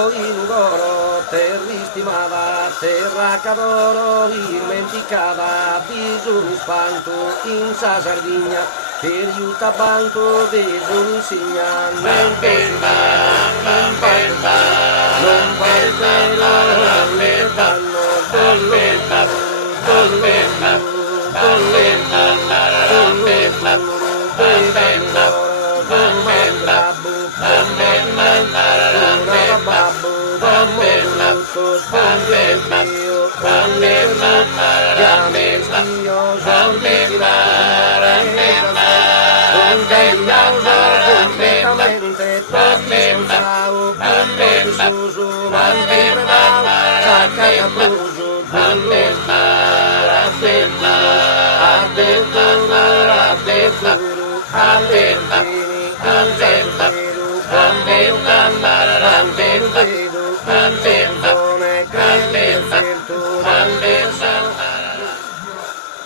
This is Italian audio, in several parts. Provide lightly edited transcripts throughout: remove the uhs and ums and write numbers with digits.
coro in coro, terristimata, terra cadoro, dimenticata, bisogno spanto in sa Sardegna, per aiuta banco, bisogno insegna, non ferma, non ferma, non ferma, le fanno, ferma, ferma,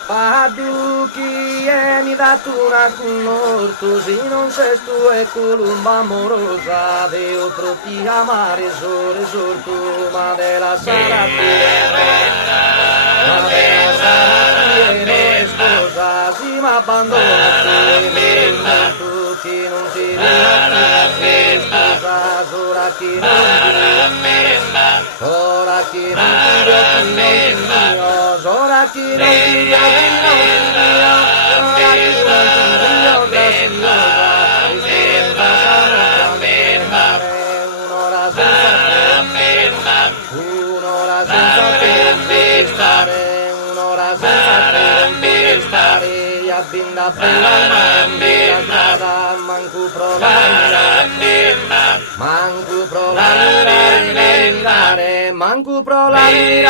Paduchi e mi dato una con orto, se non sei tu e columba amorosa, devo proti amare sole sorto, ma della sara ma della sara non è sposa, si mi abbandona tu e tu che non ti viene sposa, ora che non ti ora che non ti ora che non ti un'ora senza stare, un'ora senza stare, abbinda bella strada, manco provare, manco provare, manco provare,